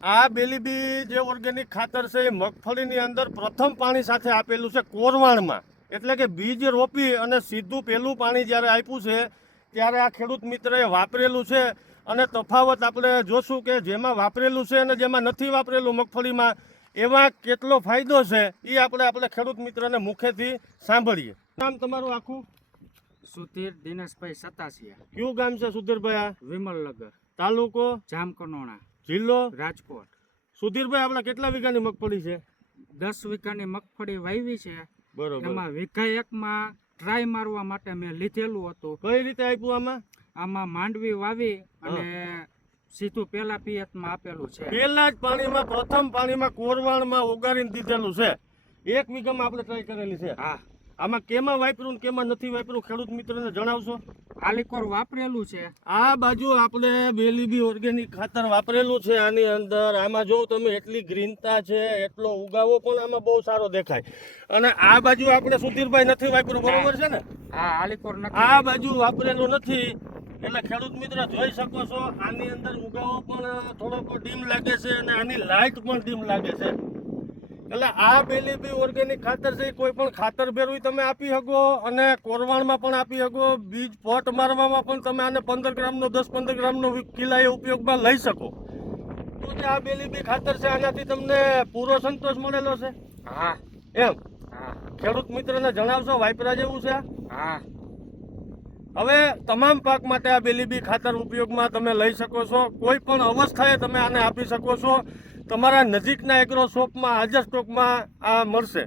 આ બેલીબી જે ઓર્ગેનિક ખાતર છે એ મગફળીની અંદર પ્રથમ પાણી સાથે આપેલું છે કોરવાણમાં, એટલે કે બીજ રોપી અને સીધું પહેલું પાણી જ્યારે આપ્યું છે ત્યારે આ ખેડૂત મિત્રએ વાપરેલું છે. અને તફાવત આપણે જોશું કે જેમાં વાપરેલું છે અને જેમાં નથી વાપરેલું મગફળીમાં એમાં કેટલો ફાયદો છે એ આપણે ખેડૂત મિત્રને મુખેથી સાંભળીએ. નામ તમારું આખું? સુધીર દિનેશભાઈ સતાસિયા. કયું ગામ છે સુધીરભાઈ? આ વિમલનગર, તાલુકો જામકનોણા, જિલ્લો રાજકોટ. સુધીરભાઈ આપણે કેટલા વીઘાની મગફળી છે? 10 વીઘાની મગફળી વાવી છે. બરોબર. એમાં વીઘા એકમાં ટ્રાય મારવા માટે મેં લીધેલું હતું. કઈ રીતે આપ્યું આમાં માંડવી વાવી અને સીધું પેલા પિયતમાં આપેલું છે. પેલા જ પાણીમાં પ્રથમ પાણીમાં કોરવાણમાં ઓગાળીને દીધેલું છે. 1 વીઘામાં આપણે ટ્રાય કરેલી છે. હા. આમાં કેમાં વાપર્યું ને કેમાં નથી વાપર્યું ખેડૂત મિત્રોને જણાવશો? આલીકોર વાપરેલું છે. આ બાજુ આપણે બેલીબી ઓર્ગેનિક ખાતર વાપરેલું છે. આની અંદર આમાં જો તમે એટલી ગ્રીનતા છે, એટલો ઉગાવો પણ આમાં બહુ સારો દેખાય. અને આ બાજુ આપણે સુધીરભાઈ નથી વાપર્યું, બરોબર છે ને? હા, આલીકોર નથી. આ બાજુ વાપરેલું નથી એટલે ખેડૂત મિત્ર જોઈ શકો છો આની અંદર ઉગાવો પણ થોડોક ડીમ લાગે છે અને આની લાઇટ પણ ડીમ લાગે છે. એટલે આ બેલીબી ઓર્ગેનિક ખાતર છે કોઈ પણ ખાતર ભેરવી તમે આપી શકો અને કોરવાણમાં પણ આપી શકો. બીજ પોટ મારવામાં પણ તમે આને 15 ગ્રામનો 10-15 ગ્રામનો કિલાએ ઉપયોગમાં લઈ શકો. તો જે આ બેલીબી ખાતર છે આનાથી તમને પૂરો સંતોષ મળેલો છે? હા. એમ હા. ખેડૂત મિત્રને જણાવશો વાપરા જેવું છે? હા. હવે તમામ પાક માટે આ બેલીબી ખાતર ઉપયોગમાં તમે લઈ શકો છો. કોઈ પણ અવસ્થાએ તમે આને આપી શકો છો. તમારા નજીકના એગ્રો શોપમાં હાજર સ્ટોકમાં આ મળશે.